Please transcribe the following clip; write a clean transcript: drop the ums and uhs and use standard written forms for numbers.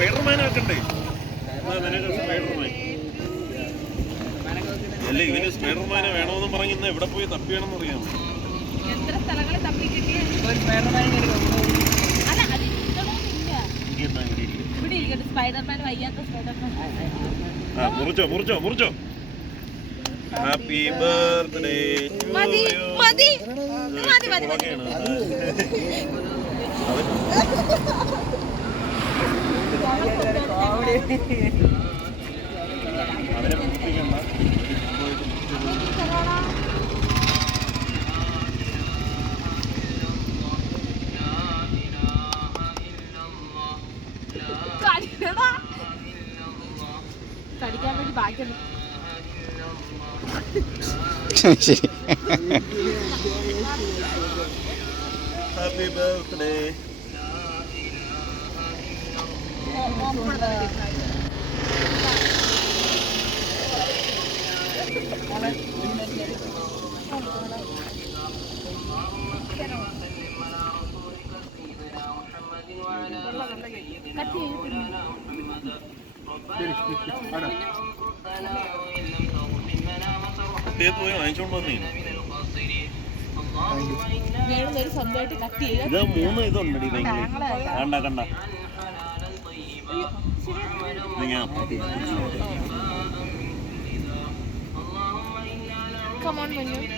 സ്പൈഡർമാനെ വെക്കണ്ടേ? സ്പൈഡർമാൻ അല്ല, ഇവന് സ്പൈഡർമാനെ വേണമെന്നും പറഞ്ഞ് ഇന്ന് എവിടെ പോയി തപ്പിയാണെന്ന് അറിയാമോ? എത്ര സ്ഥലങ്ങളിൽ തപ്പി കിട്ടിയ ഇവിടെ ഇരിക്കട്ടെ. സ്പൈഡർമാൻ വയ്യാത്ത സ്പൈഡർമാൻ. മുറിച്ചോ. Happy birthday. മതി. അവരെ മുറിപ്പിക്കണ്ട. കടിക്കാൻ വേണ്ടി ബാക്കിയൊന്നും ശരി. Happy birthday. പോയി വാങ്ങിച്ചോണ്ട് വന്നേ. സ്വന്തമായിട്ട് കട്ട് ചെയ്യുക. ഇത് 3 ഇതുണ്ടടി ഭയങ്കര. കണ്ട Come on, Manu.